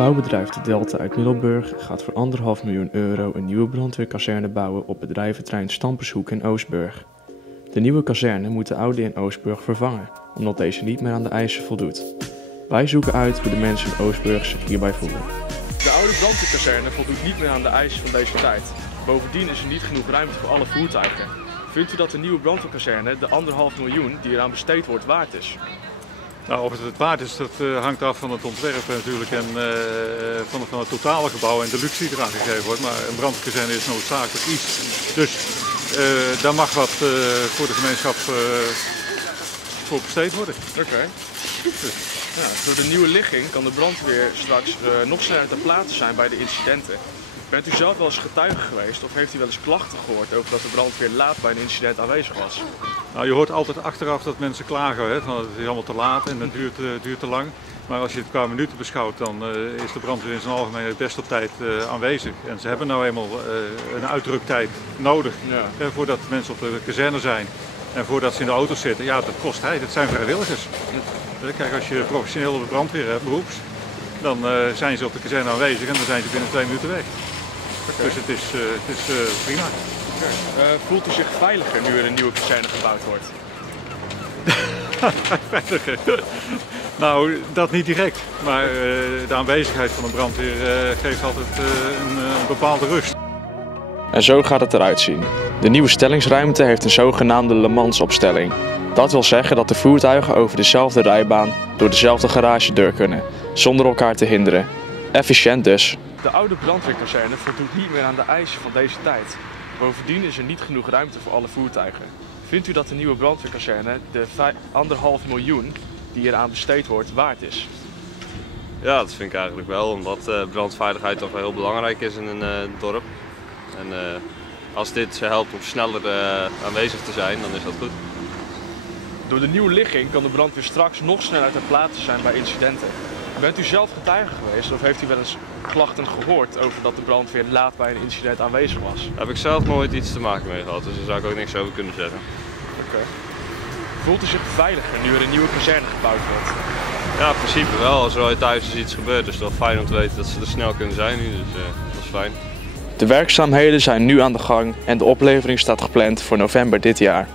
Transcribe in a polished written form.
Bouwbedrijf De Delta uit Middelburg gaat voor €1,5 miljoen een nieuwe brandweerkazerne bouwen op bedrijventerrein Stampershoek in Oostburg. De nieuwe kazerne moet de oude in Oostburg vervangen, omdat deze niet meer aan de eisen voldoet. Wij zoeken uit hoe de mensen in Oostburg zich hierbij voelen. De oude brandweerkazerne voldoet niet meer aan de eisen van deze tijd. Bovendien is er niet genoeg ruimte voor alle voertuigen. Vindt u dat de nieuwe brandweerkazerne de €1,5 miljoen die eraan besteed wordt waard is? Nou, of het waard is, dat hangt af van het ontwerp natuurlijk en van het totale gebouw en de luxe die eraan gegeven wordt. Maar een brandweerkazerne is noodzakelijk iets. Dus daar mag wat voor de gemeenschap voor besteed worden. Oké. Ja, door de nieuwe ligging kan de brandweer straks nog sneller ter plaatse zijn bij de incidenten. Bent u zelf wel eens getuige geweest of heeft u wel eens klachten gehoord over dat de brandweer laat bij een incident aanwezig was? Nou, je hoort altijd achteraf dat mensen klagen, hè, van het is allemaal te laat en het duurt te lang. Maar als je het qua minuten beschouwt, dan is de brandweer in zijn algemeenheid best op tijd aanwezig. En ze hebben nou eenmaal een uitdruktijd nodig voordat mensen op de kazerne zijn. En voordat ze in de auto zitten, ja, dat kost tijd. Het zijn vrijwilligers. Kijk, als je professioneel op de brandweer hebt, beroeps, dan zijn ze op de kazerne aanwezig en dan zijn ze binnen 2 minuten weg. Okay. Dus het is prima. Okay. Voelt u zich veiliger nu er een nieuwe kazerne gebouwd wordt? Veiliger? Nou, dat niet direct. Maar de aanwezigheid van een brandweer geeft altijd een bepaalde rust. En zo gaat het eruit zien. De nieuwe stellingsruimte heeft een zogenaamde Le Mans opstelling. Dat wil zeggen dat de voertuigen over dezelfde rijbaan door dezelfde garagedeur kunnen, zonder elkaar te hinderen. Efficiënt dus. De oude brandweerkazerne voldoet niet meer aan de eisen van deze tijd. Bovendien is er niet genoeg ruimte voor alle voertuigen. Vindt u dat de nieuwe brandweerkazerne de €1,5 miljoen die eraan besteed wordt waard is? Ja, dat vind ik eigenlijk wel, omdat brandveiligheid toch wel heel belangrijk is in een dorp. En als dit ze helpt om sneller aanwezig te zijn, dan is dat goed. Door de nieuwe ligging kan de brandweer straks nog sneller ter plaatse zijn bij incidenten. Bent u zelf getuige geweest of heeft u wel eens klachten gehoord over dat de brandweer laat bij een incident aanwezig was? Daar heb ik zelf nooit iets te maken mee gehad, dus daar zou ik ook niks over kunnen zeggen. Oké. Voelt u zich veiliger nu er een nieuwe kazerne gebouwd wordt? Ja, in principe wel. Als er ooit thuis iets gebeurt, is het wel fijn om te weten dat ze er snel kunnen zijn nu, dus dat is fijn. De werkzaamheden zijn nu aan de gang en de oplevering staat gepland voor november dit jaar.